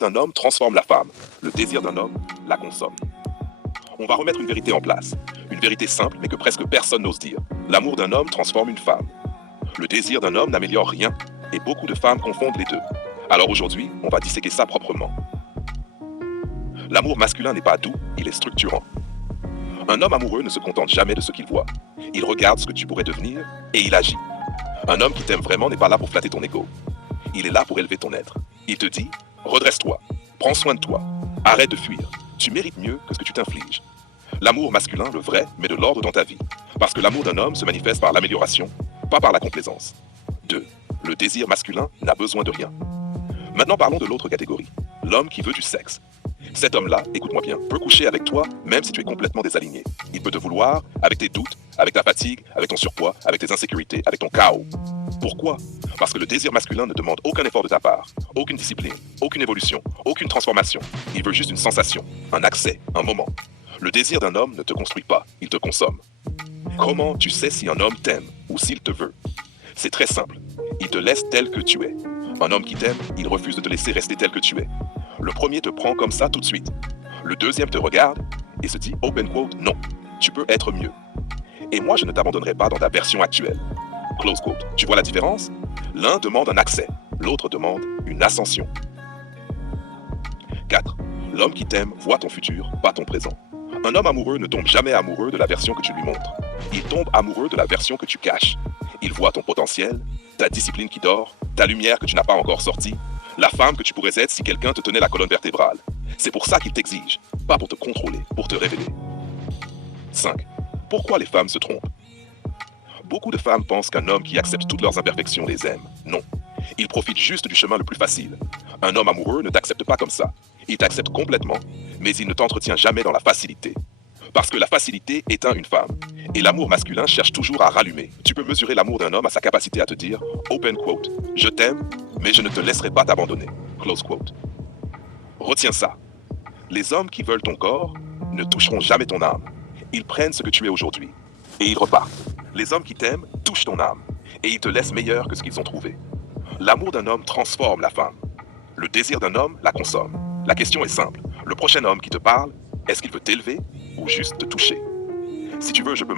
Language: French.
d'un homme transforme la femme. Le désir d'un homme la consomme. On va remettre une vérité en place. Une vérité simple, mais que presque personne n'ose dire. L'amour d'un homme transforme une femme. Le désir d'un homme n'améliore rien, et beaucoup de femmes confondent les deux. Alors aujourd'hui, on va disséquer ça proprement. L'amour masculin n'est pas doux, il est structurant. Un homme amoureux ne se contente jamais de ce qu'il voit. Il regarde ce que tu pourrais devenir, et il agit. Un homme qui t'aime vraiment n'est pas là pour flatter ton ego. Il est là pour élever ton être. Il te dit, redresse-toi, prends soin de toi, arrête de fuir. Tu mérites mieux que ce que tu t'infliges. L'amour masculin, le vrai, met de l'ordre dans ta vie. Parce que l'amour d'un homme se manifeste par l'amélioration, pas par la complaisance. 2. Le désir masculin n'a besoin de rien. Maintenant parlons de l'autre catégorie. L'homme qui veut du sexe. Cet homme-là, écoute-moi bien, peut coucher avec toi même si tu es complètement désaligné. Il peut te vouloir avec tes doutes, avec ta fatigue, avec ton surpoids, avec tes insécurités, avec ton chaos. Pourquoi? Parce que le désir masculin ne demande aucun effort de ta part, aucune discipline, aucune évolution, aucune transformation. Il veut juste une sensation, un accès, un moment. Le désir d'un homme ne te construit pas, il te consomme. Comment tu sais si un homme t'aime ou s'il te veut? C'est très simple. Il te laisse tel que tu es. Un homme qui t'aime, il refuse de te laisser rester tel que tu es. Le premier te prend comme ça tout de suite. Le deuxième te regarde et se dit, open quote, non, tu peux être mieux. Et moi, je ne t'abandonnerai pas dans ta version actuelle. Close quote. Tu vois la différence? L'un demande un accès, l'autre demande une ascension. 4. L'homme qui t'aime voit ton futur, pas ton présent. Un homme amoureux ne tombe jamais amoureux de la version que tu lui montres. Il tombe amoureux de la version que tu caches. Il voit ton potentiel, ta discipline qui dort, ta lumière que tu n'as pas encore sortie, la femme que tu pourrais être si quelqu'un te tenait la colonne vertébrale. C'est pour ça qu'il t'exige, pas pour te contrôler, pour te révéler. 5. Pourquoi les femmes se trompent? Beaucoup de femmes pensent qu'un homme qui accepte toutes leurs imperfections les aime. Non. Il profite juste du chemin le plus facile. Un homme amoureux ne t'accepte pas comme ça. Il t'accepte complètement, mais il ne t'entretient jamais dans la facilité. Parce que la facilité éteint une femme. Et l'amour masculin cherche toujours à rallumer. Tu peux mesurer l'amour d'un homme à sa capacité à te dire, open quote, je t'aime, mais je ne te laisserai pas t'abandonner. Close quote. Retiens ça. Les hommes qui veulent ton corps ne toucheront jamais ton âme. Ils prennent ce que tu es aujourd'hui. Et ils repartent. Les hommes qui t'aiment touchent ton âme. Et ils te laissent meilleur que ce qu'ils ont trouvé. L'amour d'un homme transforme la femme. Le désir d'un homme la consomme. La question est simple. Le prochain homme qui te parle, est-ce qu'il veut t'élever ou juste te toucher? Si tu veux, je peux